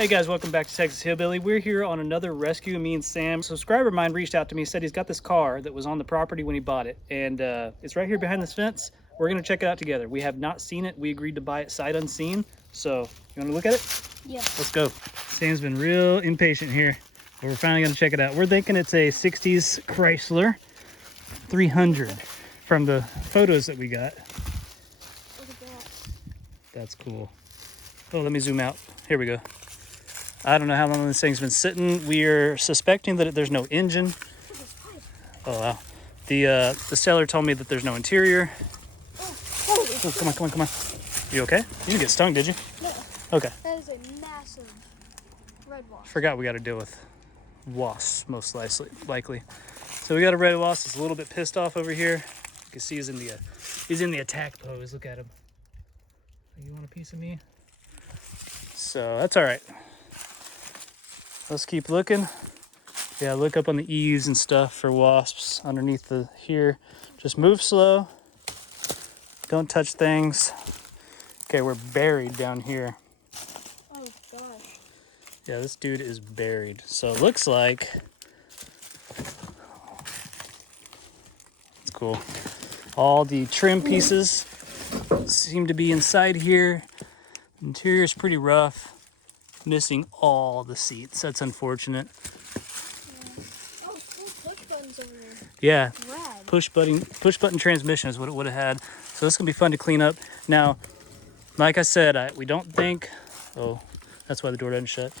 Hey guys, welcome back to Texas Hillbilly. We're here on another rescue. Me and Sam. A subscriber of mine reached out to me, said he's got this car that was on the property when he bought it, and it's right here behind this fence. We're gonna check it out together. We have not seen it. We agreed to buy it sight unseen. So, you wanna look at it? Yeah. Let's go. Sam's been real impatient here, but we're finally gonna check it out. We're thinking it's a 60s Chrysler 300 from the photos that we got. Look at that. That's cool. Oh, let me zoom out. Here we go. I don't know how long this thing's been sitting. We're suspecting that there's no engine. Oh wow. The seller told me that there's no interior. Oh, come on. You okay? You didn't get stung, did you? No. Okay. That is a massive red wasp. Forgot we got to deal with wasps most likely. So we got a red wasp that's a little bit pissed off over here. You can see he's in the attack pose. Look at him. You want a piece of me? So that's all right. Let's keep looking. Yeah, look up on the eaves and stuff for wasps underneath the here. Just move slow. Don't touch things. Okay, we're buried down here. Oh gosh. Yeah, this dude is buried. So it looks like it's cool. All the trim pieces seem to be inside here. Interior is pretty rough. Missing all the seats. That's unfortunate. Yeah. Oh, cool push buttons over there. Yeah, Rad. push button transmission is what it would have had. So this can be fun to clean up. Now, like I said, we don't think. Oh, that's why the door didn't shut,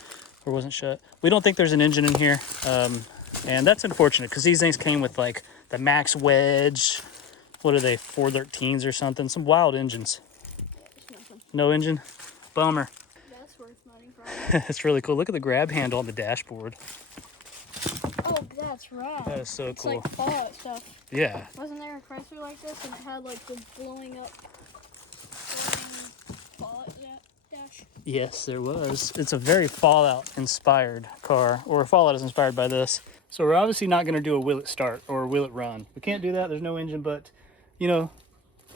or wasn't shut. We don't think there's an engine in here, and that's unfortunate because these things came with like the Max Wedge. What are they? 413s or something? Some wild engines. No engine. Bummer. That's worth money, probably. That's really cool. Look at the grab handle on the dashboard. Oh, that's rad. That is so it's cool. Like Fallout stuff. Yeah. Wasn't there a Chrysler like this, and it had like the blowing up Fallout dash? Yes, there was. It's a very Fallout inspired car, or Fallout is inspired by this. So we're obviously not going to do a will it start or will it run. We can't do that. There's no engine, but you know,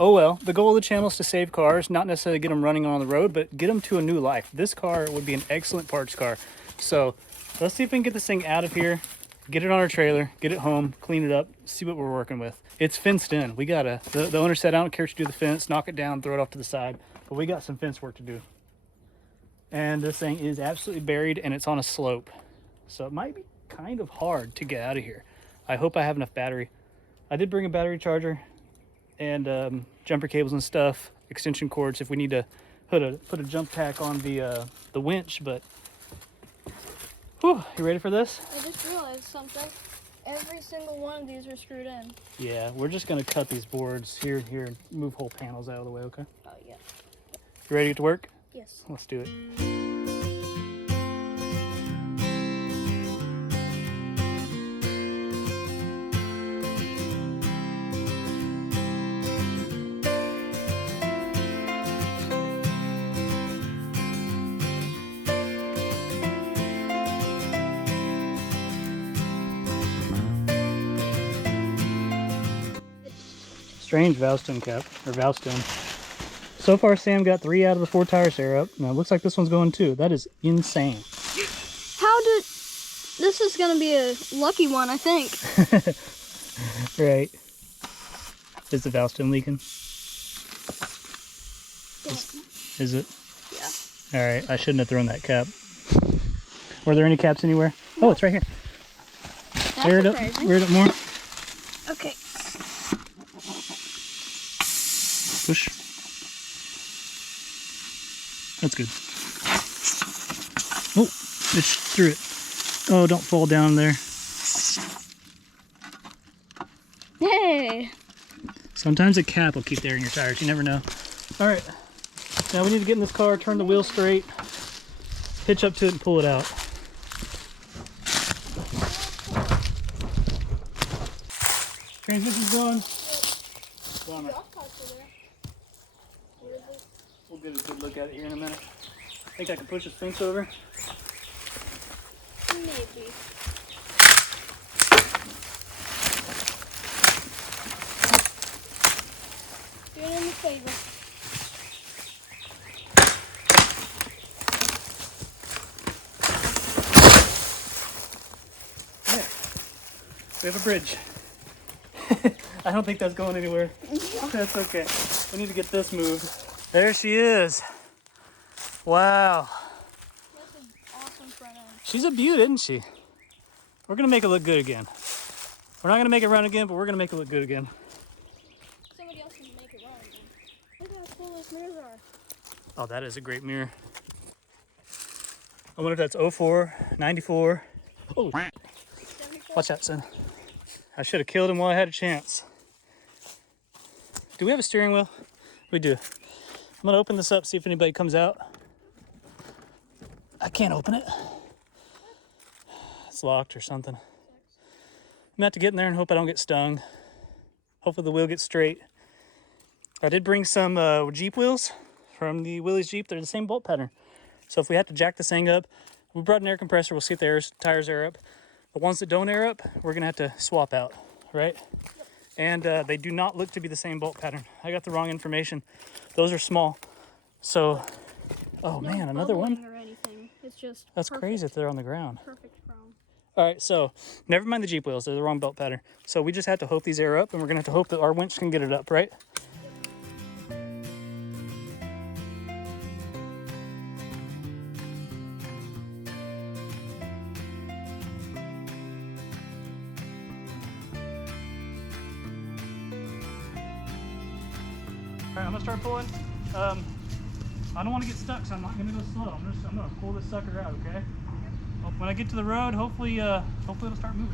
oh well. The goal of the channel is to save cars, not necessarily get them running on the road, but get them to a new life. This car would be an excellent parts car. So let's see if we can get this thing out of here, get it on our trailer, get it home, clean it up, see what we're working with. It's fenced in. We gotta, the owner said, I don't care what you do the fence, knock it down, throw it off to the side, but we got some fence work to do. And this thing is absolutely buried and it's on a slope. So it might be kind of hard to get out of here. I hope I have enough battery. I did bring a battery charger and jumper cables and stuff, extension cords if we need to put a jump pack on the winch, but whew, you ready for this? I just realized something. Every single one of these are screwed in. Yeah, we're just gonna cut these boards here and move whole panels out of the way, okay? Oh, yeah. You ready to get to work? Yes. Let's do it. Strange valve stem cap, or valve stem. So far, Sam got 3 out of the 4 tires there up. Now, it looks like this one's going too. That is insane. How did... This is going to be a lucky one, I think. Right. Is the valve stem leaking? Yeah. Is it? Yeah. All right. I shouldn't have thrown that cap. Were there any caps anywhere? No. Oh, it's right here. That's Rear it up. surprising. Rear it up more. Okay. Push. That's good. Oh, just threw it. Oh, don't fall down there. Hey. Sometimes a cap will keep the air in your tires. You never know. All right. Now we need to get in this car, turn the wheel straight, hitch up to it, and pull it out. Transmission's going. Bummer. We'll get a good look at it here in a minute. Think I can push this fence over? Maybe. Do it in the table. We have a bridge. I don't think that's going anywhere. That's okay. We need to get this moved. There she is. Wow. That's an awesome front end. She's a beaut, isn't she? We're gonna make it look good again. We're not gonna make it run again, but we're gonna make it look good again. Somebody else can make it run again. Look how cool those mirrors are. Oh, that is a great mirror. I wonder if that's 04, 94. Oh, 74. watch out, son. I should have killed him while I had a chance. Do we have a steering wheel? We do. I'm gonna open this up, see if anybody comes out. I can't open it. It's locked or something. I'm gonna have to get in there and hope I don't get stung. Hopefully the wheel gets straight. I did bring some Jeep wheels from the Willys Jeep. They're the same bolt pattern. So if we have to jack this thing up, we brought an air compressor. We'll see if the tires air up. The ones that don't air up, we're gonna have to swap out, right? And they do not look to be the same bolt pattern. I got the wrong information. Those are small. So, oh No man, another one? bubbling or anything. It's just That's perfect, crazy if they're on the ground. perfect chrome. All right, so never mind the Jeep wheels. They're the wrong belt pattern. So we just have to hope these air up, and we're gonna have to hope that our winch can get it up, right? All right, I'm gonna start pulling. I don't want to get stuck, so I'm not gonna go slow. I'm gonna pull this sucker out, okay? When I get to the road, hopefully it'll start moving.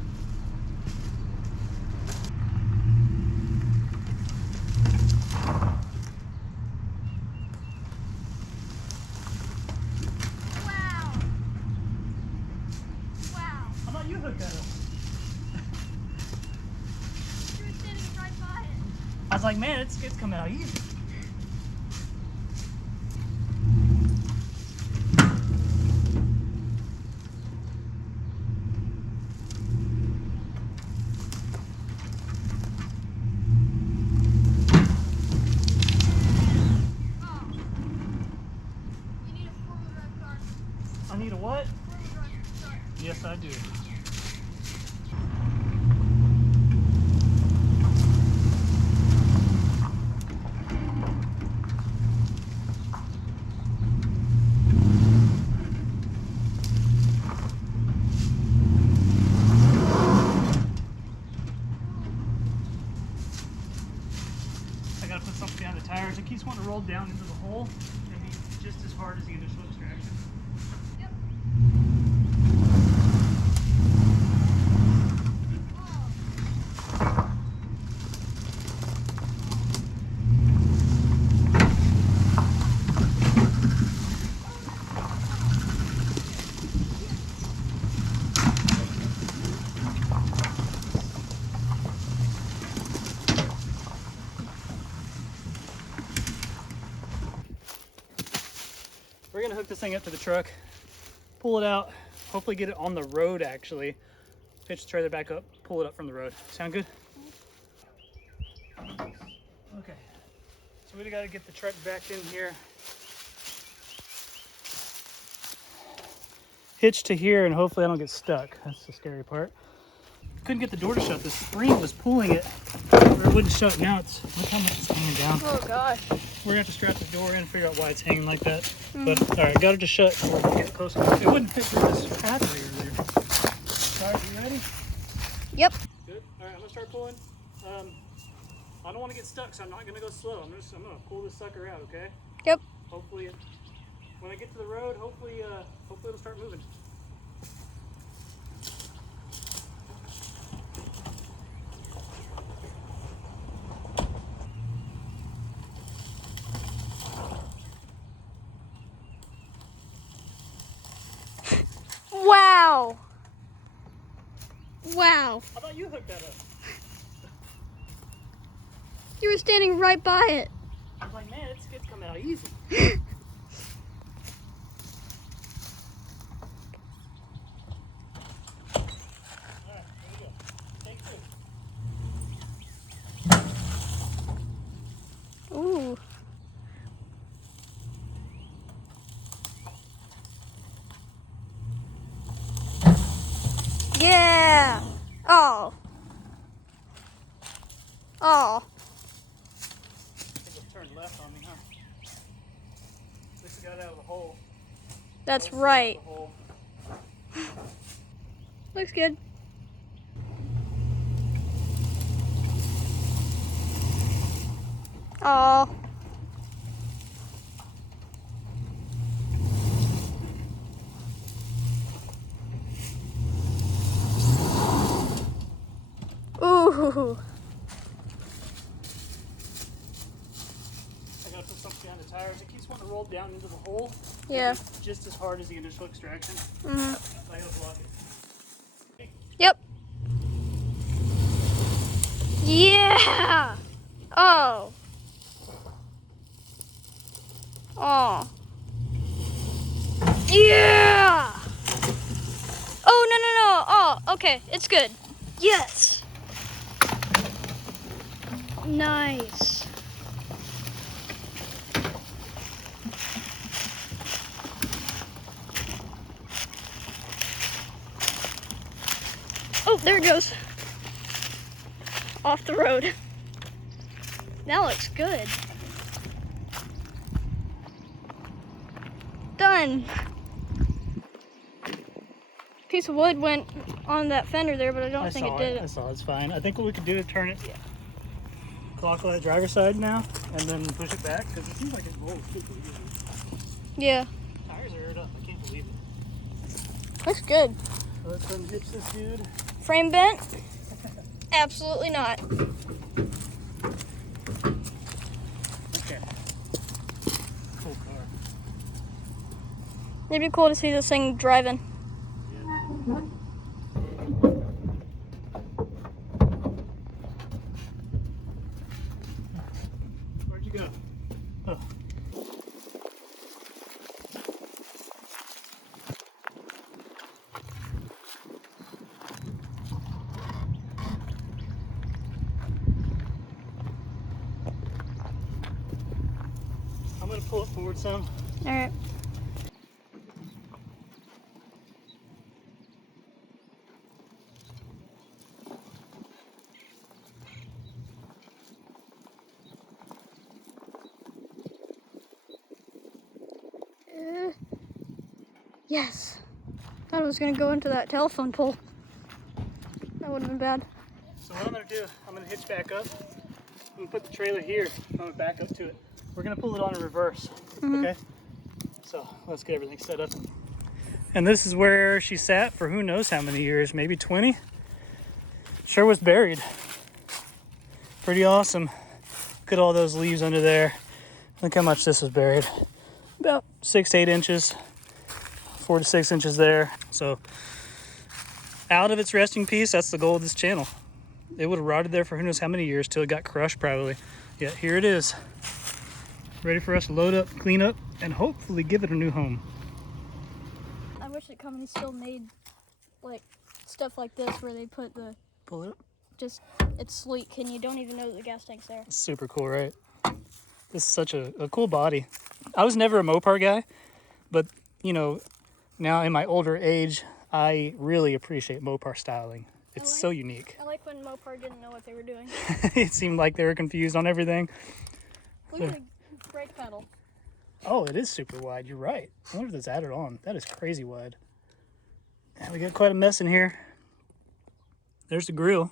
Wow. Wow. How about you hook that up? You were standing right by it. I was like, man, it's coming out easy. Oh. You need a four-wheel drive car. I need a what? Four-wheel drive car. Yes, I do. I gotta put something behind the tires. It keeps wanting to roll down into the hole and be just as hard as the initial extraction. Yep. We're gonna hook this thing up to the truck, pull it out, hopefully get it on the road actually. Hitch the trailer back up, pull it up from the road. Sound good? Okay, so we gotta get the truck back in here. Hitch to here and hopefully I don't get stuck. That's the scary part. Couldn't get the door to shut. The spring was pulling it, or it wouldn't shut. Now it's, look how much it's hanging down. Oh gosh. We're gonna have to strap the door in and figure out why it's hanging like that. But all right, got it to shut. So we're gonna get close. It wouldn't fit through this battery earlier. All right, you ready? Yep. Good. All right, I'm gonna start pulling. I don't want to get stuck, so I'm not gonna go slow. I'm gonna pull this sucker out. Okay. Yep. Hopefully, when I get to the road, hopefully it'll start moving. Wow. Wow. How about you hook that up? You were standing right by it. I was like, man, it's coming out easy. All right, here we go. Take two. Ooh. Yeah. Oh. Oh, I think it turned left on me, huh? At least I got it out of the hole. that's right. Out of the hole. Looks good. Oh. Ooh. I gotta put something behind the tires. It keeps wanting to roll down into the hole. Yeah. It's just as hard as the initial extraction. Mhm. I gotta block it. Yep. Yeah. Oh. Oh. Yeah. Oh, no, no, no. Oh, okay. It's good. Yes. Nice. Oh, there it goes. Off the road. That looks good. Done. Piece of wood went on that fender there, but I don't think it did I it. saw it. It's fine. I think what we could do is turn it clockwise driver's side now, and then push it back, because it seems like it rolls super easy. Yeah. Tires are aired up. I can't believe it. Looks good. So let's unhitch this dude. Frame bent? Absolutely not. Okay. Cool car. It'd be cool to see this thing driving. Where'd you go? Oh. I'm gonna pull it forward some. All right. Yes. Thought it was gonna go into that telephone pole. That would have been bad. So what I'm gonna do, I'm gonna hitch back up. I'm gonna put the trailer here. I'm gonna back up to it. We're gonna pull it on in reverse, okay? So let's get everything set up. And this is where she sat for who knows how many years, maybe 20. Sure was buried. Pretty awesome. Look at all those leaves under there. Look how much this was buried. About 6 to 8 inches, 4 to 6 inches there. So out of its resting piece, that's the goal of this channel. It would have rotted there for who knows how many years till it got crushed probably. Yet here it is. Ready for us to load up, clean up, and hopefully give it a new home. I wish the company still made like stuff like this where they put the Pull it up. just it's sleek and you don't even know that the gas tank's there. It's super cool, right? This is such a cool body. I was never a Mopar guy, but you know, now in my older age, I really appreciate Mopar styling. It's so unique. I like when Mopar didn't know what they were doing. It seemed like they were confused on everything. Look at the brake pedal. Oh, it is super wide. You're right. I wonder if that's added on. That is crazy wide. And we got quite a mess in here. There's the grill.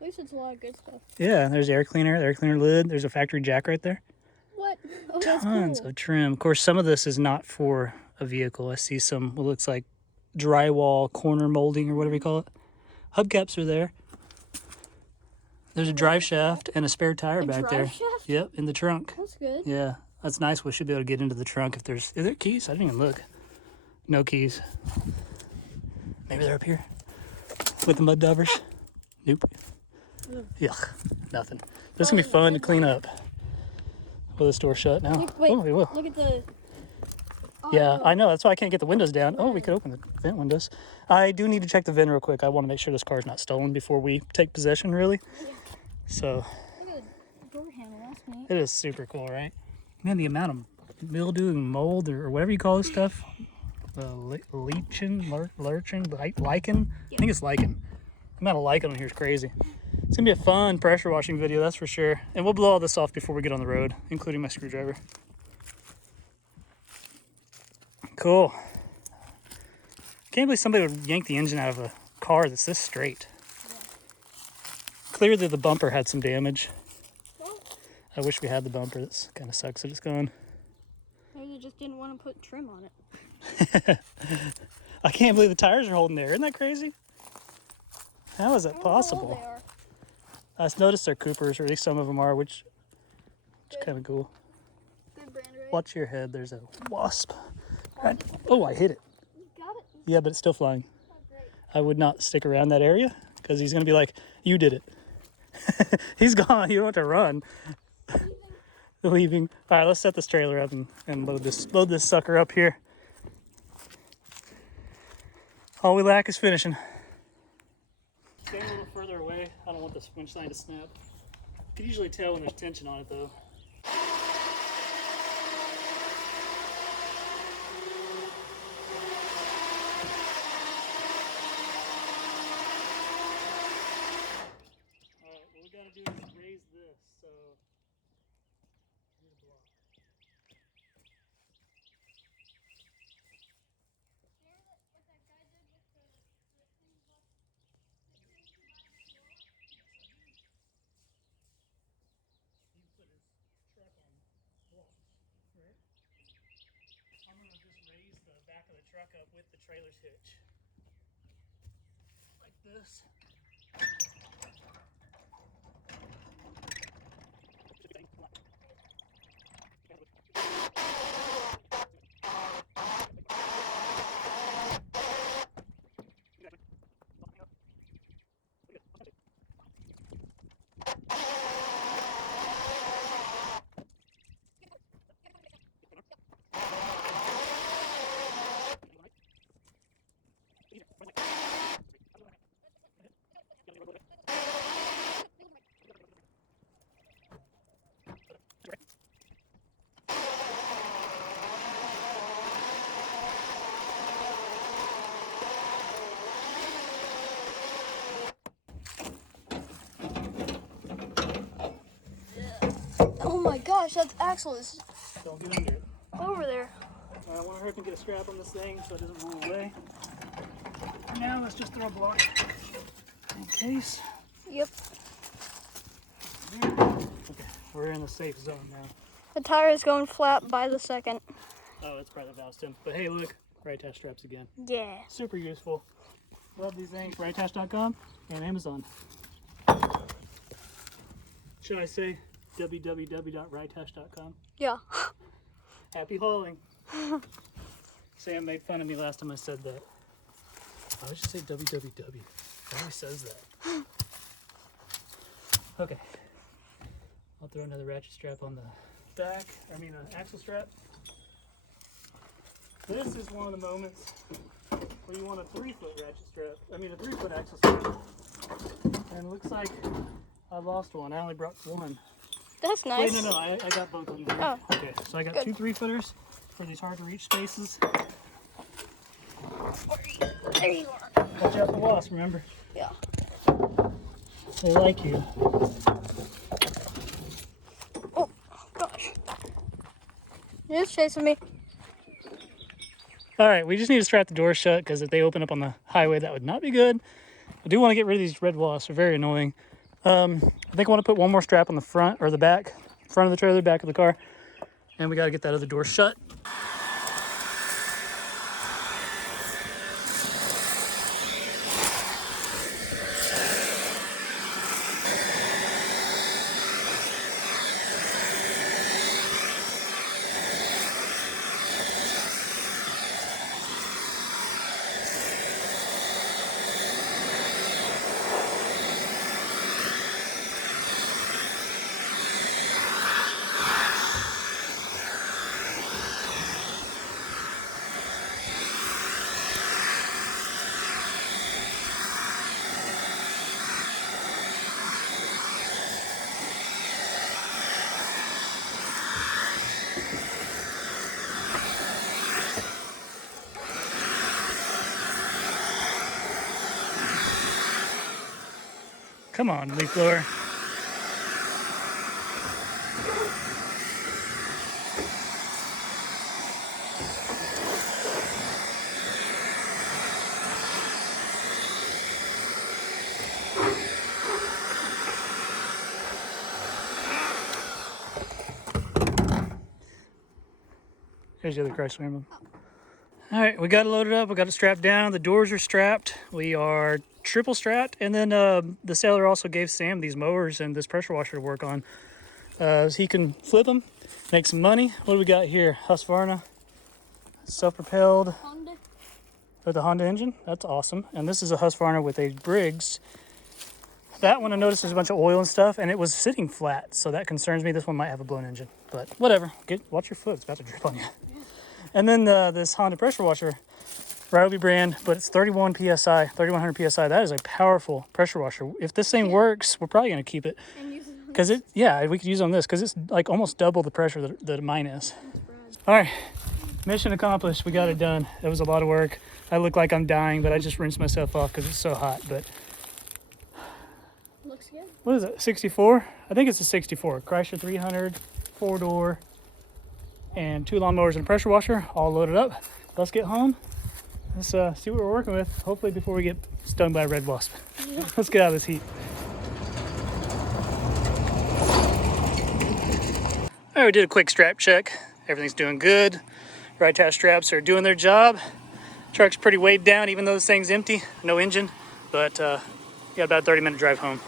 At least it's a lot of good stuff. Yeah, there's the air cleaner lid. There's a factory jack right there. What? Oh, that's Tons cool. of trim. Of course, some of this is not for a vehicle. I see some what looks like drywall corner molding or whatever you call it. Hubcaps are there. There's a drive shaft and a spare tire back there. Drive shaft? Yep, in the trunk. That's good. Yeah, that's nice. We should be able to get into the trunk if there's... Are there keys? I didn't even look. No keys. Maybe they're up here with the mud daubers. Nope. Yuck. Nothing. This is going to be fun to clean up. Will this door shut now? Wait, Oh, it will. look at the... Oh, Yeah, I know. That's why I can't get the windows down. Oh, we could open the vent windows. I do need to check the VIN real quick. I want to make sure this car's not stolen before we take possession, really. So... Look at the door handle. That's neat. It is super cool, right? Man, the amount of mildew and mold or whatever you call this stuff. Lichen? I think it's lichen. The amount of lichen on here is crazy. It's gonna be a fun pressure washing video, that's for sure. And we'll blow all this off before we get on the road, including my screwdriver. Cool. Can't believe somebody would yank the engine out of a car that's this straight. Clearly the bumper had some damage. I wish we had the bumper. That kind of sucks that it's gone. Maybe you just didn't want to put trim on it. I can't believe the tires are holding there. Isn't that crazy? How is that possible? They are. I noticed they're Coopers, or at least some of them are, which is kind of cool. Good brand, right? Watch your head. There's a wasp. Right. Oh, I hit it. You got it? Yeah, but it's still flying. Oh, great. I would not stick around that area because he's going to be like, you did it. He's gone. You don't have to run. Leaving. All right, let's set this trailer up and load this sucker up here. All we lack is finishing. Stay a little further away. I don't want this winch line to snap. You can usually tell when there's tension on it though. Alright, what we gotta do is raise this, so here's a block. I'm going to just raise the back of the truck up with the trailer's hitch. Like this. Oh my gosh, that axle is Don't get under it. over there. I want to hurry up and get a strap on this thing so it doesn't roll away. For now, let's just throw a block in case. Yep. Okay, we're in the safe zone now. The tire is going flat by the second. Oh, that's probably the valve stem. But hey, look, right attach straps again. Yeah. Super useful. Love these things. Rightattach.com and Amazon. Should I say www.rightattach.com? Yeah. Happy hauling. Sam made fun of me last time I said that. I would just say www. Why always says that? Okay. I'll throw another ratchet strap on the back. Axle strap. This is one of the moments where you want a 3-foot ratchet strap. A 3-foot axle strap. And it looks like I lost one. I only brought one. That's nice. Wait, no, I got both of them. Oh. Okay, so I got Good. 2 3-footers for these hard to reach spaces. There you are. Watch out for wasps, remember? Yeah. They like you. Oh, gosh. It's chasing me. All right, we just need to strap the doors shut because if they open up on the highway, that would not be good. I do want to get rid of these red wasps. They're very annoying. I think I want to put one more strap on the front or the back, front of the trailer, back of the car. And we got to get that other door shut. Come on, leaf blower. There's the other Chrysler emblem. All right, we got it loaded up. We got it strapped down. The doors are strapped. We are triple strapped. And then the seller also gave Sam these mowers and this pressure washer to work on. So he can flip them, make some money. What do we got here? Husqvarna, self-propelled. Honda. With a Honda engine. That's awesome. And this is a Husqvarna with a Briggs. That one I noticed there's a bunch of oil and stuff, and it was sitting flat, so that concerns me. This one might have a blown engine, but whatever. Watch your foot, it's about to drip on you. And then this Honda pressure washer, Ryobi brand, but it's 31 psi, 3100 psi. That is a powerful pressure washer. If this thing works, we're probably gonna keep it. And use it. Cause we could use it on this, cause it's like almost double the pressure that mine is. All right, mission accomplished. We got it done. It was a lot of work. I look like I'm dying, but I just rinsed myself off because it's so hot. But Looks good. what is it, 64? I think it's a 64. Chrysler 300, 4-door, and 2 lawnmowers and a pressure washer, all loaded up. Let's get home. Let's see what we're working with, hopefully before we get stung by a red wasp. Let's get out of this heat. All right, we did a quick strap check. Everything's doing good. Ride attach straps are doing their job. Truck's pretty weighed down, even though this thing's empty, no engine, but got about a 30-minute drive home.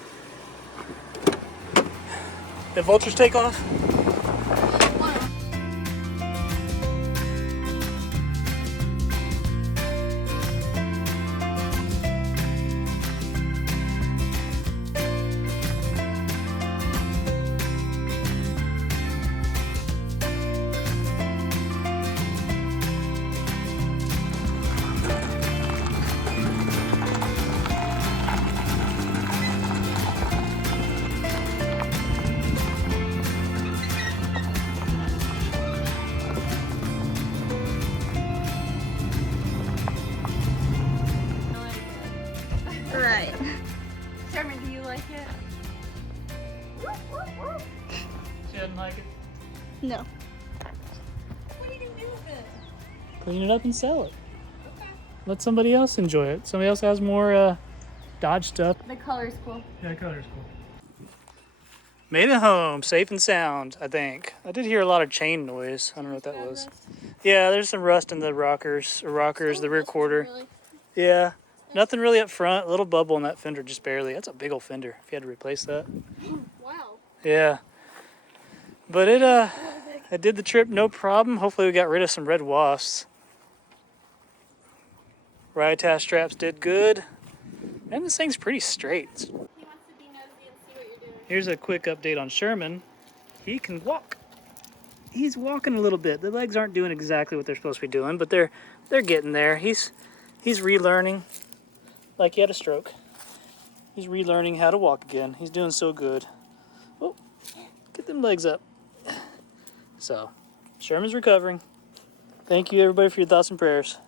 Did vultures take off? Right. Sherman, do you like it? She doesn't like it. No. What are you gonna do with it? Clean it up and sell it. Okay. Let somebody else enjoy it. Somebody else has more Dodge stuff. The color's cool. Yeah, the color's cool. Made it home, safe and sound, I think. I did hear a lot of chain noise. I don't know what that was. Yeah, there's some rust in the rockers, the rear quarter. Really? Yeah, nothing really up front. A little bubble in that fender, just barely. That's a big old fender. If you had to replace that. Wow. Yeah. But it did the trip no problem. Hopefully we got rid of some red wasps. Ride attach straps did good. And this thing's pretty straight. He wants to be nosy and see what you're doing. Here's a quick update on Sherman. He can walk. He's walking a little bit. The legs aren't doing exactly what they're supposed to be doing, but they're getting there. He's relearning, like he had a stroke. He's relearning how to walk again. He's doing so good. Oh, get them legs up. So, Sherman's recovering. Thank you everybody for your thoughts and prayers.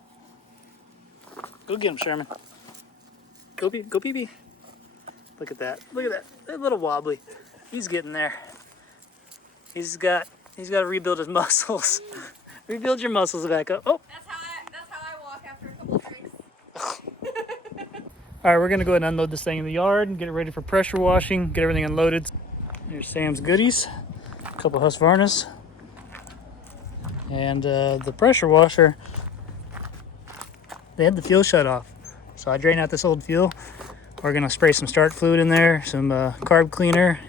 Go get him, Sherman. Go pee-pee. Look at that. Look at that. That little wobbly. He's getting there. He's got to rebuild his muscles. Rebuild your muscles back up. Oh. That's how I walk after a couple of drinks. All right, we're gonna go ahead and unload this thing in the yard and get it ready for pressure washing. Get everything unloaded. Here's Sam's goodies. A couple Husqvarnas. And the pressure washer. They had the fuel shut off. So I drained out this old fuel. We're gonna spray some start fluid in there, some carb cleaner,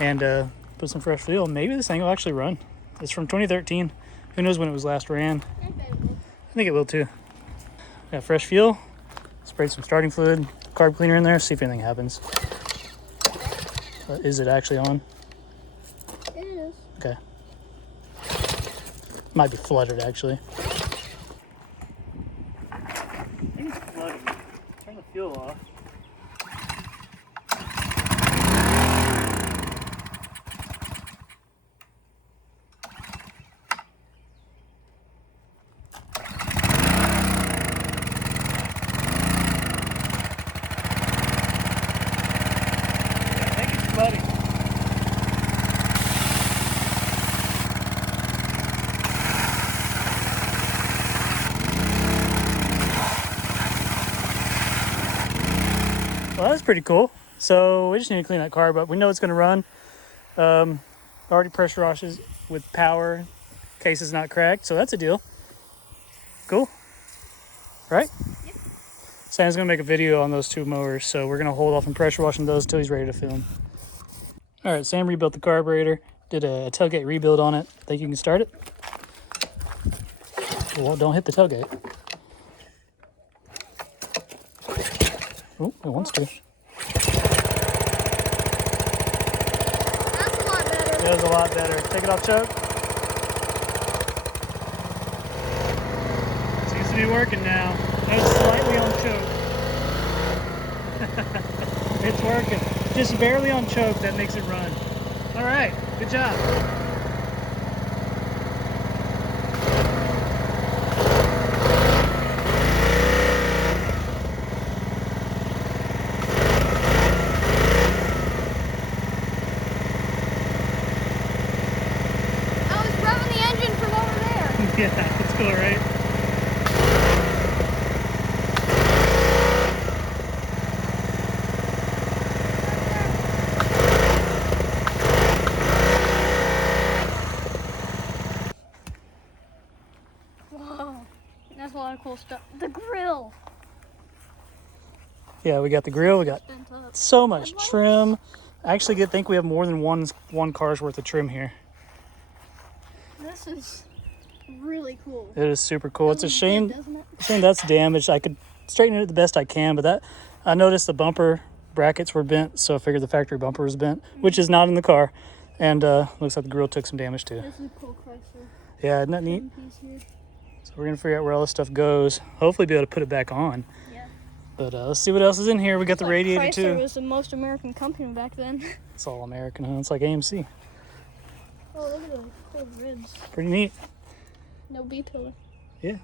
and put some fresh fuel. Maybe this thing will actually run. It's from 2013. Who knows when it was last ran? I bet it will. I think it will too. Got fresh fuel. Sprayed some starting fluid, carb cleaner in there. See if anything happens. Is it actually on? It is. Okay. Might be flooded actually. I think it's flooded. Turn the fuel off. Well, that's pretty cool. So we just need to clean that carb up. We know it's going to run. Already pressure washes with power. Case is not cracked, so that's a deal. Cool. Right? Yep. Sam's going to make a video on those 2 mowers, so we're going to hold off on pressure washing those until he's ready to film. All right, Sam rebuilt the carburetor, did a tailgate rebuild on it. Think you can start it? Well, don't hit the tailgate. Oh, it wants to. That's a lot better. That was a lot better. Take it off choke. Seems to be working now. That was slightly on choke. It's working. Just barely on choke, that makes it run. All right, good job. I was revving the engine from over there. Yeah, that's cool, right? Whoa, that's a lot of cool stuff. The grill. Yeah, we got the grill, we got Bent up. so much trim. I actually think we have more than one car's worth of trim here. This is really cool. It is super cool. It's a Looks shame, good, doesn't it? shame that's damaged. I could straighten it the best I can, but that I noticed the bumper brackets were bent, so I figured the factory bumper was bent, which is not in the car. And looks like the grill took some damage too. This is a cool Chrysler Yeah, isn't that neat? piece here. So we're gonna figure out where all this stuff goes. Hopefully be able to put it back on. Yeah. But let's see what else is in here. We got the Like radiator Chrysler too. was the most American company back then. It's all American, huh? It's like AMC. Oh, look at the cool ribs. Pretty neat. No B-pillar. Yeah.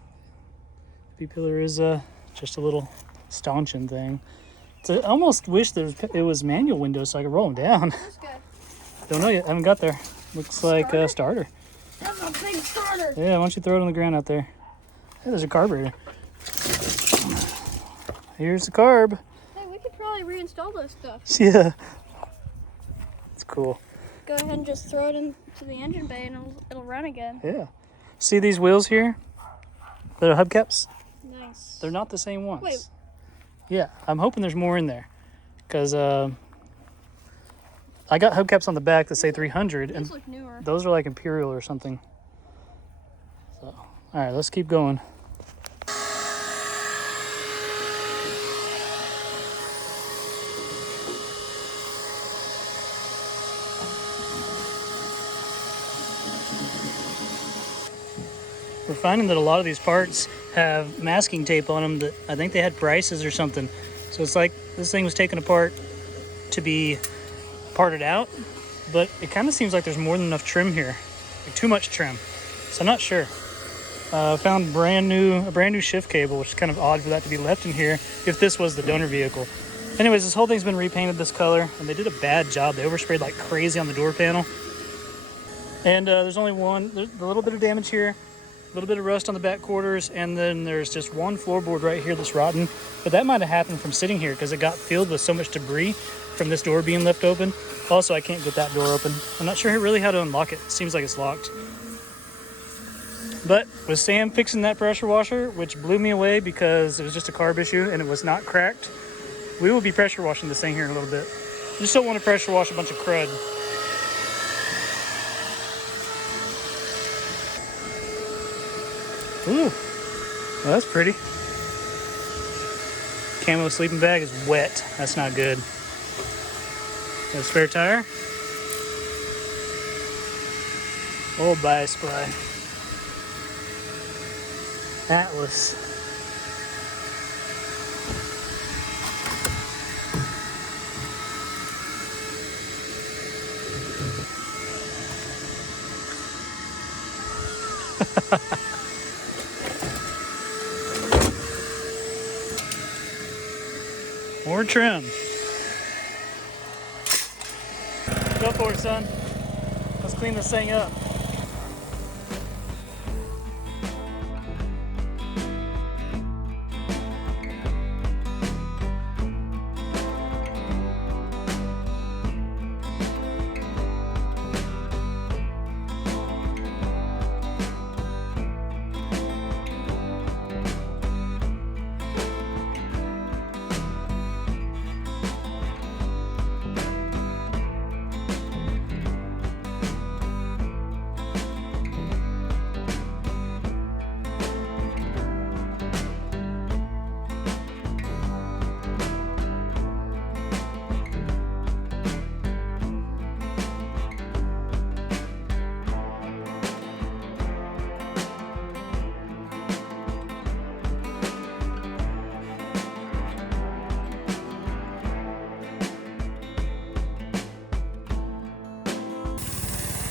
B-pillar is just a little stanchion thing. I almost wish it was manual windows so I could roll them down. This guy. Don't know yet. I haven't got there. Looks like a starter. That's a big starter. Yeah, why don't you throw it on the ground out there? Hey, there's a carburetor. Here's the carb. Hey, we could probably reinstall those stuff. Yeah. It's cool. Go ahead and just throw it into the engine bay and it'll run again. Yeah. See these wheels here? They're hubcaps. Nice. They're not the same ones. Wait. Yeah, I'm hoping there's more in there. Because I got hubcaps on the back that say 300. These And look newer. those are like Imperial or something. So, all right, let's keep going. We're finding that a lot of these parts have masking tape on them that I think they had prices or something. So it's like this thing was taken apart to be parted out, but it kind of seems like there's more than enough trim here, like too much trim. So I'm not sure. Found a brand new shift cable, which is kind of odd for that to be left in here if this was the donor vehicle. Anyways, this whole thing's been repainted this color, and they did a bad job. They oversprayed like crazy on the door panel. And there's only there's a little bit of damage here, a little bit of rust on the back quarters, and then there's just one floorboard right here that's rotten. But that might have happened from sitting here because it got filled with so much debris from this door being left open. Also, I can't get that door open. I'm not sure really how to unlock it. It seems like it's locked. But with Sam fixing that pressure washer, which blew me away because it was just a carb issue and it was not cracked, we will be pressure washing this thing here in a little bit. Just don't want to pressure wash a bunch of crud. Ooh, well, that's pretty. Camo sleeping bag is wet. That's not good. Got a spare tire. Old bias spray. Atlas. More trim. Go for it, son. Let's clean this thing up.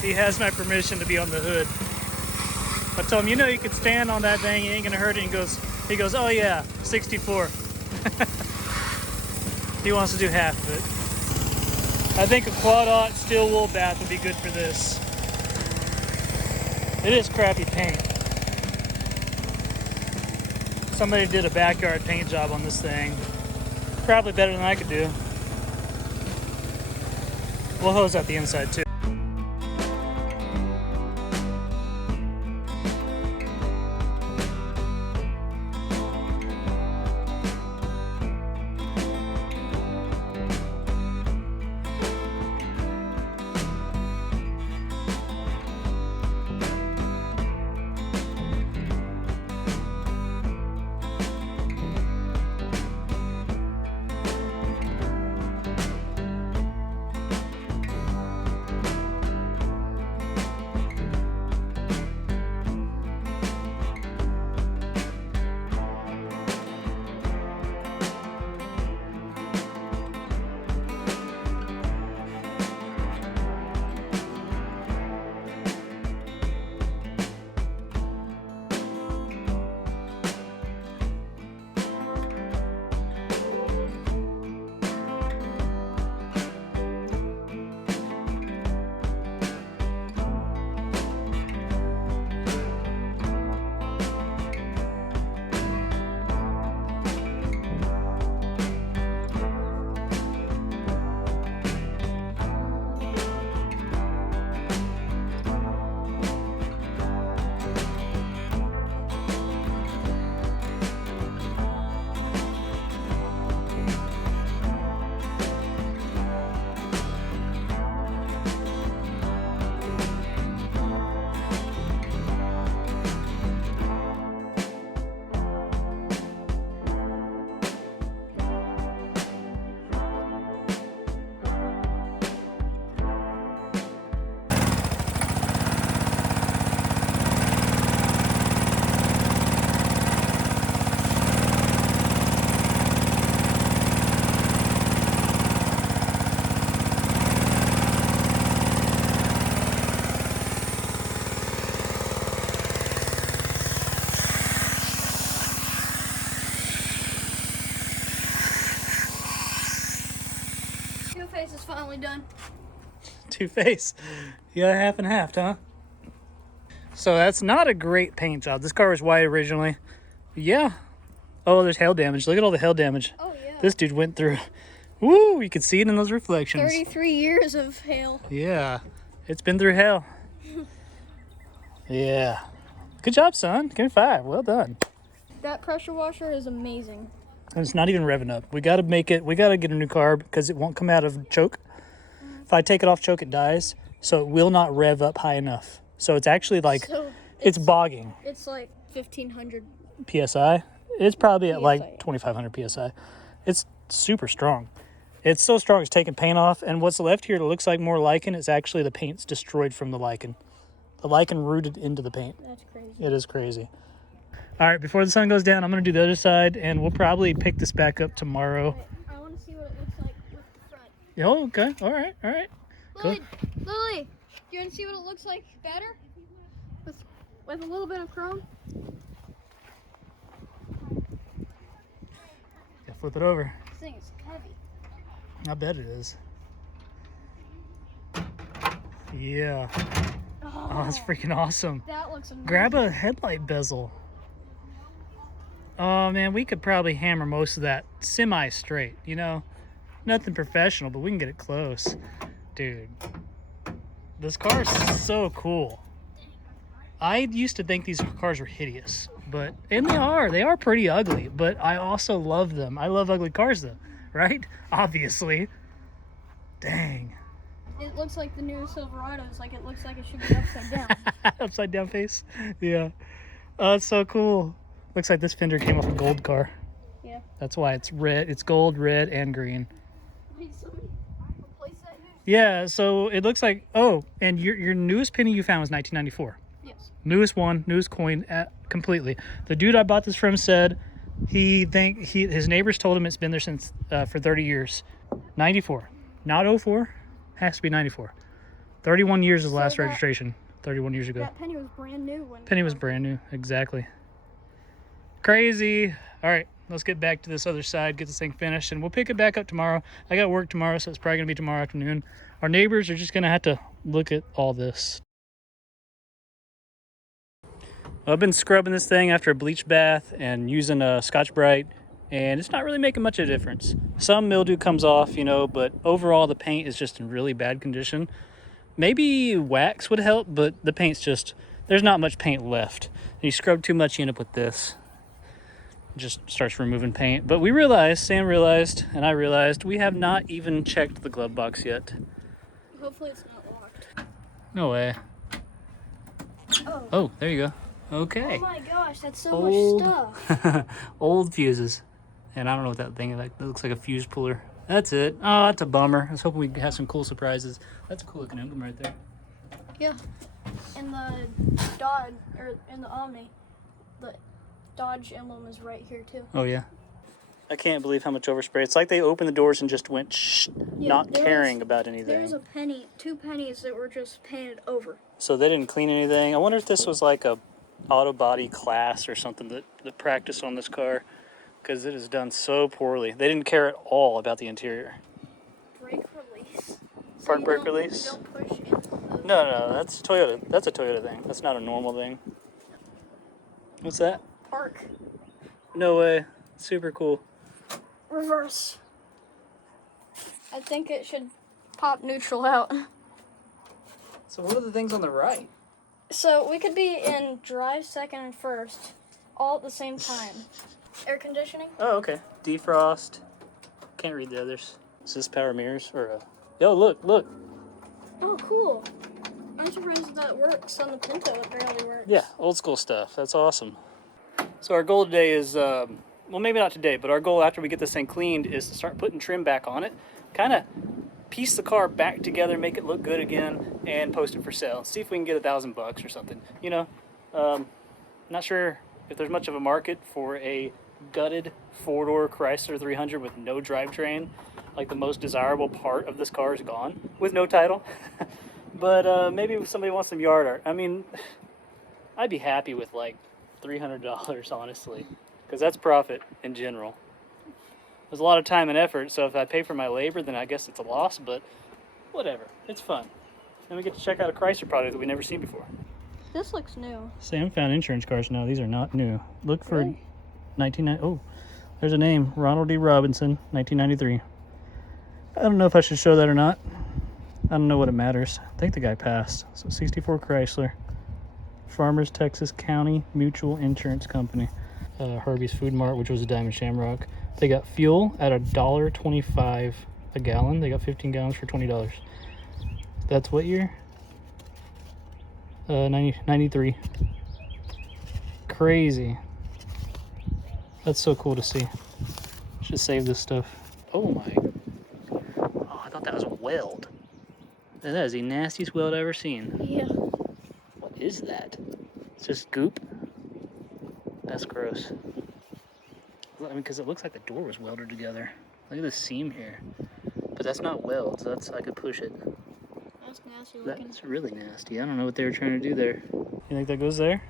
He has my permission to be on the hood. I told him, you know, you could stand on that thing, it ain't gonna hurt it. He goes, oh yeah, 64. He wants to do half of it. I think a quad-aught steel wool bath would be good for this. It is crappy paint. Somebody did a backyard paint job on this thing. Probably better than I could do. We'll hose out the inside too. Two-Face is finally done. Two-Face. You got half and half, huh? So that's not a great paint job. This car was white originally. Yeah. Oh, there's hail damage. Look at all the hail damage. Oh, yeah. This dude went through. Woo, you can see it in those reflections. 33 years of hail. Yeah. It's been through hell. Yeah. Good job, son. Give me 5. Well done. That pressure washer is amazing. And it's not even revving up. We got to get a new carb because it won't come out of choke. If I take it off choke, it dies. So it will not rev up high enough. So it's actually like, it's bogging. It's like 1,500 PSI. It's probably at PSI. like 2,500 PSI. It's super strong. It's so strong it's taking paint off. And what's left here that looks like more lichen is actually the paint's destroyed from the lichen. The lichen rooted into the paint. That's crazy. It is crazy. All right, before the sun goes down, I'm going to do the other side, and we'll probably pick this back up tomorrow. I want to see what it looks like with the front. Oh, okay. All right. Lily, do you want to see what it looks like better? With a little bit of chrome? Yeah, flip it over. This thing is heavy. I bet it is. Yeah. Oh, that's freaking awesome. That looks amazing. Grab a headlight bezel. Oh, man, we could probably hammer most of that semi-straight, you know? Nothing professional, but we can get it close. Dude, this car is so cool. I used to think these cars were hideous, and they are pretty ugly, but I also love them. I love ugly cars though, right? Obviously. Dang. It looks like the new Silverados, like it looks like it should be upside down. Upside down face? Yeah. Oh, it's so cool. Looks like this fender came off a gold car. Yeah. That's why it's red. It's gold, red, and green. Wait, somebody replace that new? Yeah, so it looks like, oh, and your newest penny you found was 1994. Yes. Newest one, newest coin, completely. The dude I bought this from said his neighbors told him it's been there since for 30 years. 94, not 04. Has to be 94. 31 years is So last that- registration. 31 years ago. That penny was brand new when Penny was brand new. Exactly. Crazy. All right, let's get back to this other side, get this thing finished, and we'll pick it back up tomorrow. I got work tomorrow, so it's probably going to be tomorrow afternoon. Our neighbors are just going to have to look at all this. I've been scrubbing this thing after a bleach bath and using a Scotch-Brite, and it's not really making much of a difference. Some mildew comes off, you know, but overall the paint is just in really bad condition. Maybe wax would help, but the paint's just, there's not much paint left. And you scrub too much, you end up with this. It just starts removing paint. But we realized, Sam realized, and I realized, we have not even checked the glove box yet. Hopefully it's not locked. No way. Oh. Oh, there you go. Okay. Oh my gosh, that's so Old. much stuff. Old fuses. And I don't know what that thing is. It looks like a fuse puller. That's it. Oh, that's a bummer. I was hoping we'd have some cool surprises. That's a cool looking emblem right there. Yeah. In the Dodge, or in the Omni, the Dodge emblem is right here too. Oh, yeah. I can't believe how much overspray. It's like they opened the doors and just went shh, Yeah, not there caring was- about anything. There's a penny, 2 pennies that were just painted over. So they didn't clean anything. I wonder if this was like a auto body class or something that practiced on this car, because it is done so poorly. They didn't care at all about the interior. Brake release. Front you brake don't- release? You don't push into the... No, that's Toyota. That's a Toyota thing. That's not a normal thing. What's that? Park. No way. Super cool. Reverse. I think it should pop neutral out. So what are the things on the right? So we could be in drive, second, and first, all at the same time. Air conditioning? Oh, okay. Defrost. Can't read the others. Is this power mirrors or a... Yo, look. Oh, cool. I'm surprised that works on the Pinto. It barely works. Yeah, old school stuff. That's awesome. So our goal today is, well, maybe not today, but our goal after we get this thing cleaned is to start putting trim back on it. Kind of piece the car back together, make it look good again, and post it for sale. See if we can get $1,000 or something. You know, not sure if there's much of a market for a gutted four-door Chrysler 300 with no drivetrain. Like the most desirable part of this car is gone with no title. But maybe if somebody wants some yard art. I mean, I'd be happy with like $300, honestly, because that's profit in general. There's a lot of time and effort, so if I pay for my labor, then I guess it's a loss, but whatever. It's fun. And we get to check out a Chrysler product that we've never seen before. This looks new. Sam found insurance cars now. These are not new. Look for Really? 1990. Oh, there's a name. Ronald D. Robinson, 1993. I don't know if I should show that or not. I don't know what it matters. I think the guy passed. So 64 Chrysler. Farmers Texas County Mutual Insurance Company. Herbie's Food Mart, which was a Diamond Shamrock. They got fuel at $1.25 a gallon. They got 15 gallons for $20. That's what year? 93. Crazy. That's so cool to see. Should save this stuff. Oh my. Oh, I thought that was a weld. That is the nastiest weld I've ever seen. Yeah. What is that? It's just goop? That's gross. I mean, because it looks like the door was welded together. Look at this seam here. But that's not weld, so that's, I could push it. That's nasty looking. That's really nasty. I don't know what they were trying to do there. You think that goes there?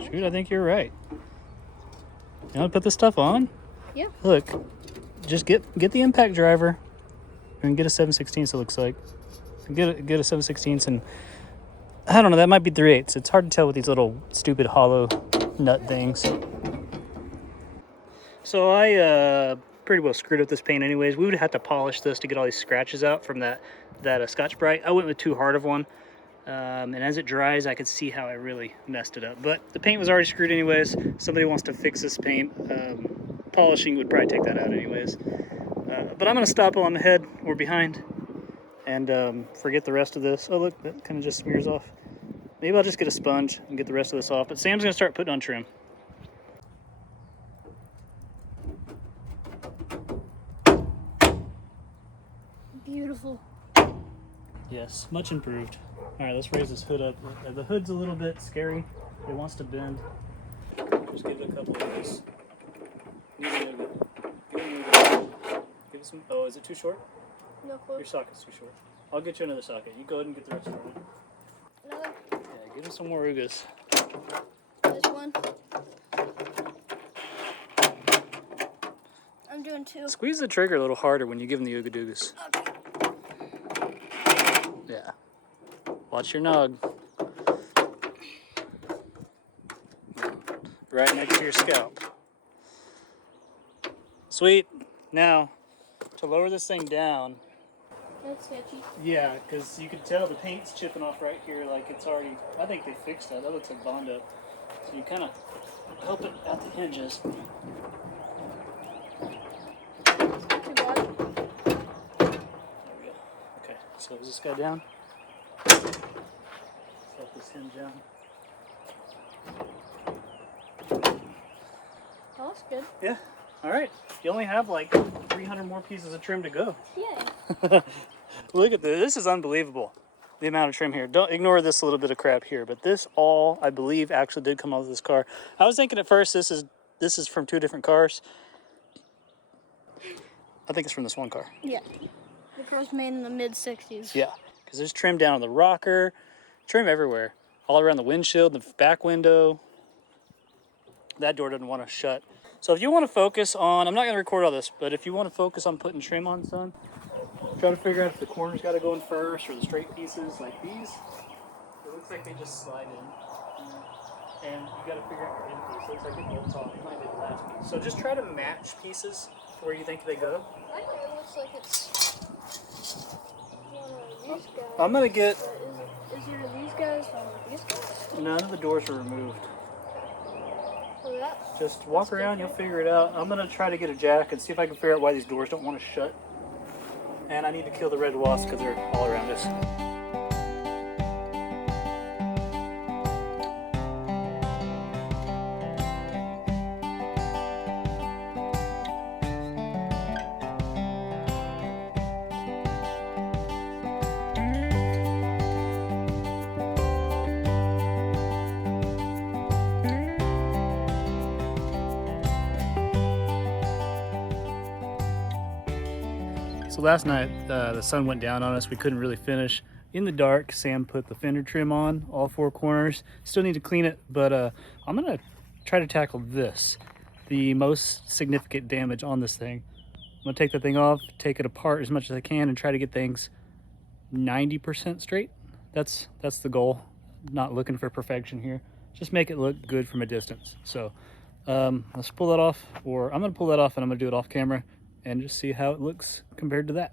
Shoot, I think you're right. You want to put this stuff on? Yeah. Look, just get the impact driver and get a 7/16. It looks like get a 7/16, and I don't know. That might be 3/8. It's hard to tell with these little stupid hollow nut things. So I pretty well screwed up this paint anyways. We would have to polish this to get all these scratches out from that Scotch-Brite. I went with too hard of one. And as it dries, I could see how I really messed it up. But the paint was already screwed anyways. Somebody wants to fix this paint. Polishing would probably take that out anyways. But I'm going to stop while I'm ahead or behind and forget the rest of this. Oh, look, that kind of just smears off. Maybe I'll just get a sponge and get the rest of this off. But Sam's going to start putting on trim. Beautiful. Yes, much improved. All right, let's raise this hood up. The hood's a little bit scary. It wants to bend. Just give it a couple of these. Give it some. Oh, is it too short? No Your clue. socket's too short. I'll get you another socket. You go ahead and get the rest started. Another. Yeah, give him some more Ugas. This one. I'm doing 2. Squeeze the trigger a little harder when you give him the Ooga Doogas. Okay. Yeah. Watch your nog. Right next to your scalp. Sweet. Now, to lower this thing down. That's sketchy. Yeah, because you can tell the paint's chipping off right here like it's already, I think they fixed that. That looks like Bondo. So you kind of help it at the hinges. It's not too bad. There we go. Okay, so is this guy down? Let's help this hinge down. Oh, that's good. Yeah. All right. You only have like 300 more pieces of trim to go. Yeah. Look at this. This is unbelievable. The amount of trim here. Don't ignore this little bit of crap here, but this all, I believe, actually did come out of this car. I was thinking at first this is from 2 different cars. I think it's from this one car. Yeah. The car's made in the mid-60s. Yeah, because there's trim down on the rocker, trim everywhere, all around the windshield, the back window. That door doesn't want to shut. So if you want to focus on, I'm not going to record all this, but if you want to focus on putting trim on, son, try to figure out if the corners got to go in first or the straight pieces like these. It looks like they just slide in. And you got to figure out your end piece. Looks like it bolts off. You might be the last piece. So just try to match pieces where you think they go. I know it looks like it's one of these guys. I'm going to get, Is it these guys or these guys? none of the doors are removed. For that? Just walk around, you'll figure it out. I'm gonna try to get a jack and see if I can figure out why these doors don't want to shut. And I need to kill the red wasps because they're all around us. So last night, the sun went down on us. We couldn't really finish. In the dark, Sam put the fender trim on, all 4 corners. Still need to clean it, but I'm gonna try to tackle this, the most significant damage on this thing. I'm gonna take the thing off, take it apart as much as I can, and try to get things 90% straight. That's the goal. Not looking for perfection here. Just make it look good from a distance. So let's pull that off, or I'm gonna pull that off and I'm gonna do it off camera and just see how it looks compared to that.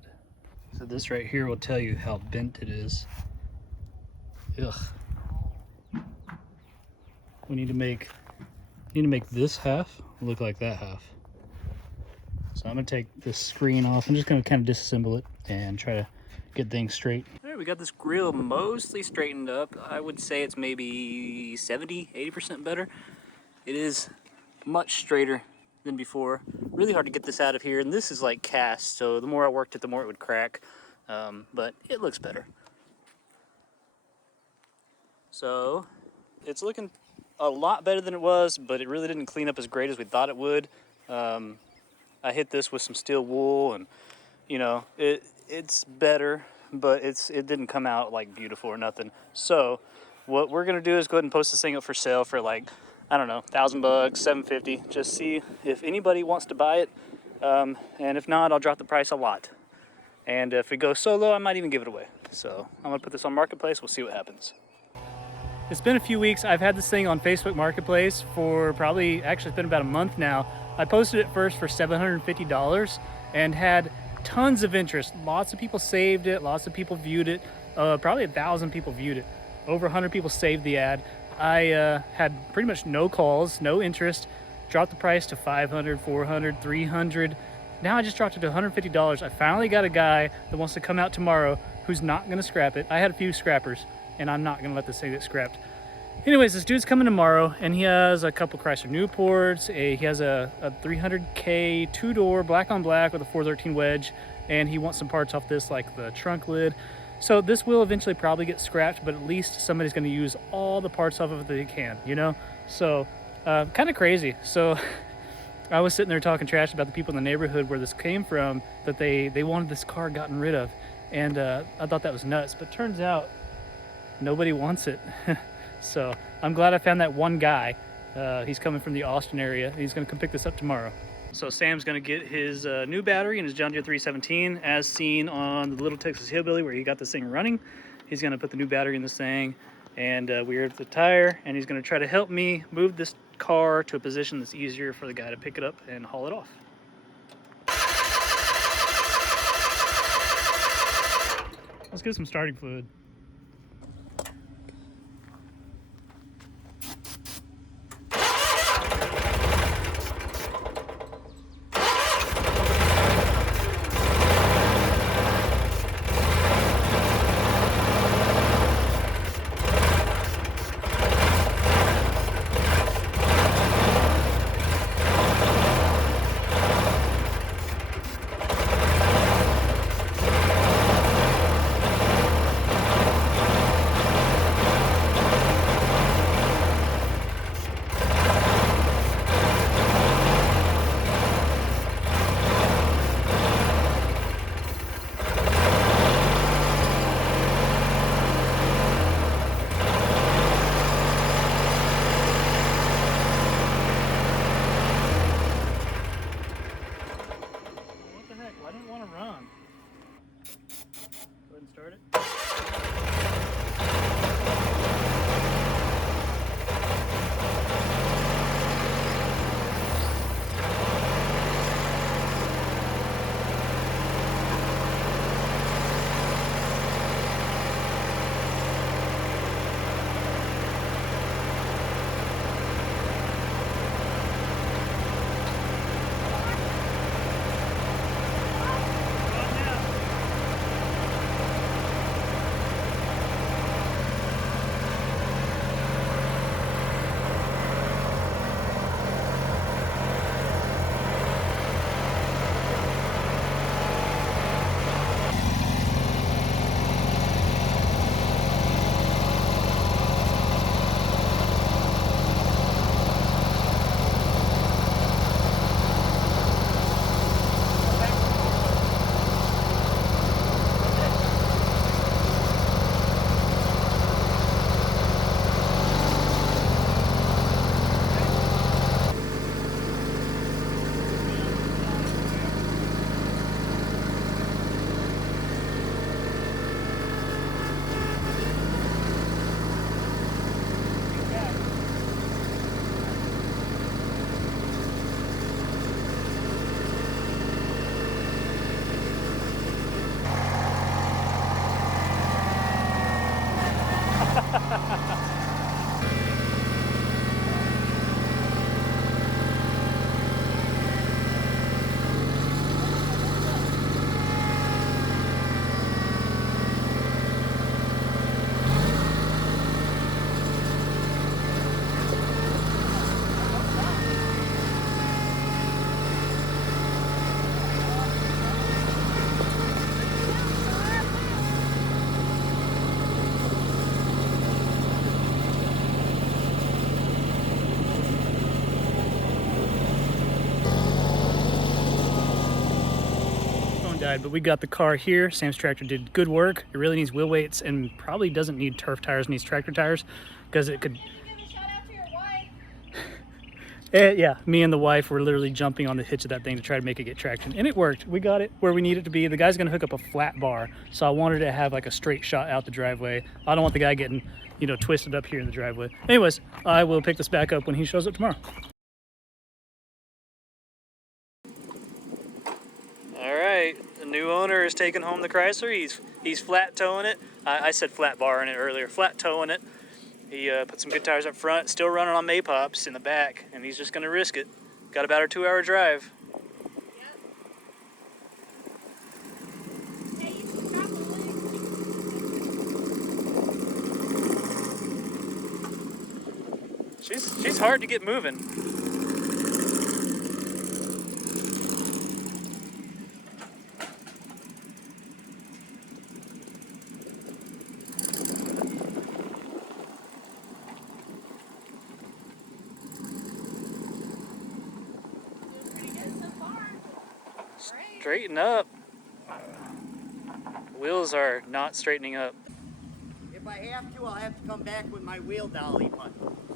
So this right here will tell you how bent it is. Ugh. We need to make this half look like that half. So I'm gonna take this screen off. I'm just gonna kind of disassemble it and try to get things straight. All right, we got this grill mostly straightened up. I would say it's maybe 70, 80% better. It is much straighter than before. Really hard to get this out of here, and this is like cast, so the more I worked it, the more it would crack, but it looks better. So it's looking a lot better than it was, but it really didn't clean up as great as we thought it would. I hit this with some steel wool, and you know, it's better, but it didn't come out like beautiful or nothing. So what we're gonna do is go ahead and post this thing up for sale for like, I don't know, $1,000, $750. Just see if anybody wants to buy it, and if not, I'll drop the price a lot. And if it goes so low, I might even give it away. So I'm gonna put this on Marketplace. We'll see what happens. It's been a few weeks. I've had this thing on Facebook Marketplace for actually it's been about a month now. I posted it first for $750 and had tons of interest. Lots of people saved it. Lots of people viewed it. Probably 1,000 people viewed it. Over 100 people saved the ad. I had pretty much no calls, no interest, dropped the price to 500, 400, 300. Now I just dropped it to $150. I finally got a guy that wants to come out tomorrow who's not gonna scrap it. I had a few scrappers and I'm not gonna let this thing get scrapped. Anyways, this dude's coming tomorrow and he has a couple Chrysler Newports. He has a 300K 2-door black on black with a 413 wedge, and he wants some parts off this, like the trunk lid. So this will eventually probably get scrapped, but at least somebody's gonna use all the parts off of it that they can, you know? So kind of crazy. So I was sitting there talking trash about the people in the neighborhood where this came from, that they wanted this car gotten rid of. And I thought that was nuts, but turns out nobody wants it. So I'm glad I found that one guy. He's coming from the Austin area. He's gonna come pick this up tomorrow. So Sam's gonna get his new battery in his John Deere 317 as seen on the Little Texas Hillbilly where he got this thing running. He's gonna put the new battery in this thing and we're at the tire, and he's gonna try to help me move this car to a position that's easier for the guy to pick it up and haul it off. Let's get some starting fluid. I didn't want to run. Go ahead and start it. Died, but we got the car here. Sam's tractor did good work. It really needs wheel weights and probably doesn't need turf tires, needs tractor tires because it could. Yeah, me and the wife were literally jumping on the hitch of that thing to try to make it get traction, and it worked. We got it where we need it to be. The guy's gonna hook up a flat bar, so I wanted to have like a straight shot out the driveway. I don't want the guy getting, you know, twisted up here in the driveway. Anyways, I will pick this back up when he shows up tomorrow. All right, the new owner is taking home the Chrysler. He's flat towing it. I said flat barring it earlier, flat towing it. He put some good tires up front, still running on Maypops in the back, and he's just gonna risk it. Got about a 2-hour drive. She's hard to get moving. Straighten up. Wheels are not straightening up. If I have to, I'll have to come back with my wheel dolly, but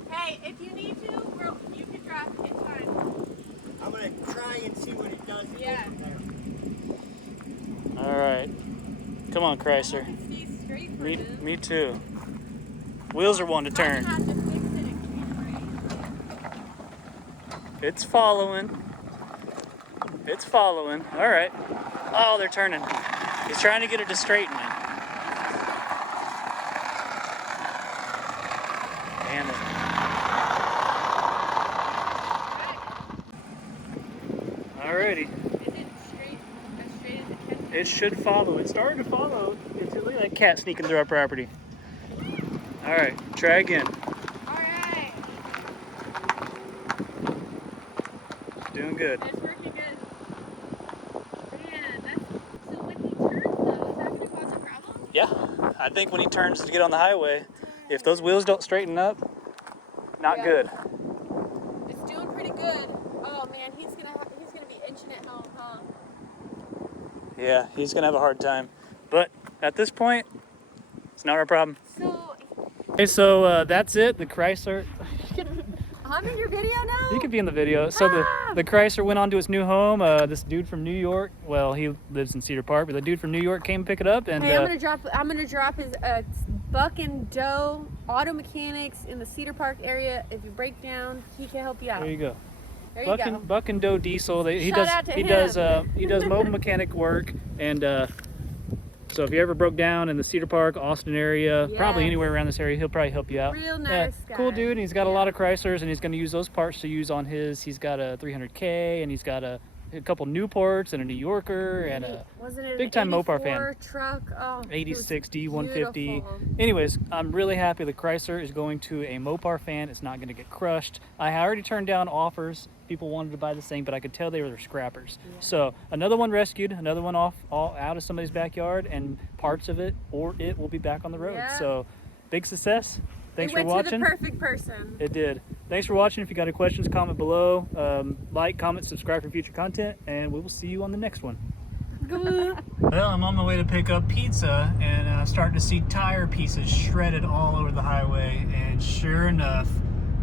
Hey, if you need to, you can drop. It's fine. I'm gonna try and see what it does. Yeah. All right. Come on, Chrysler. It stays straight for him. Me too. Wheels are one to I'm turn. gonna have to fix it again, It's following. It's following. All right. Oh, they're turning. He's trying to get it to straighten it. Damn it. Alrighty. Is it straight? As straight as it can be? It should follow. It started to follow. Look at that cat sneaking through our property. All right, try again. All right. Doing good. It's working good. Man, so when he turns though, is that gonna cause a problem? Yeah, I think when he turns to get on the highway, if those wheels don't straighten up, not Yeah. good. It's doing pretty good. Oh man, he's gonna be inching it home, huh? Yeah, he's gonna have a hard time. But at this point, it's not our problem. So Okay, so that's it. The Chrysler. I'm in your video now. You could be in the video. So the Chrysler went on to his new home. This dude from New York. Well, he lives in Cedar Park, but the dude from New York came to pick it up. And Hey, I'm gonna drop his Buck and Doe Auto Mechanics in the Cedar Park area. If you break down, he can help you out. there you go. There you go. Buck and Doe Diesel. He Shout out to he him. does mobile mechanic work, and so if you ever broke down in the Cedar Park, Austin area, probably Yes. anywhere around this area, he'll probably help you out. Real nice guy. Cool dude. And he's got a lot of Chryslers, and he's going to use those parts to use on his. He's got a 300K, and he's got a couple Newports and a New Yorker and a Wasn't it big time an Mopar 84 fan. truck? Oh, it was 86 D150. beautiful. Anyways, I'm really happy the Chrysler is going to a Mopar fan. It's not going to get crushed. I already turned down offers. People wanted to buy this thing, but I could tell they were scrappers. Yeah. So another one rescued, another one all out of somebody's backyard, and parts of it or it will be back on the road. Yeah. So big success. Thanks It for went watching. to the perfect person. It did. Thanks for watching. If you got any questions, comment below. Like, comment, subscribe for future content, and we will see you on the next one. Well, I'm on my way to pick up pizza, and starting to see tire pieces shredded all over the highway, and sure enough,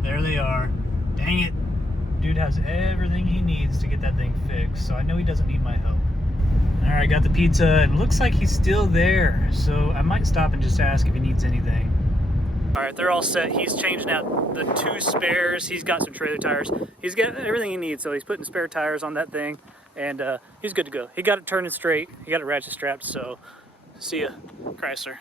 there they are. Dang it. Dude has everything he needs to get that thing fixed, so I know he doesn't need my help. All right, got the pizza, and it looks like he's still there, so I might stop and just ask if he needs anything. All right, they're all set. He's changing out the 2 spares. He's got some trailer tires. He's got everything he needs, so he's putting spare tires on that thing, and he's good to go. He got it turning straight. He got it ratchet strapped, so see ya, Chrysler.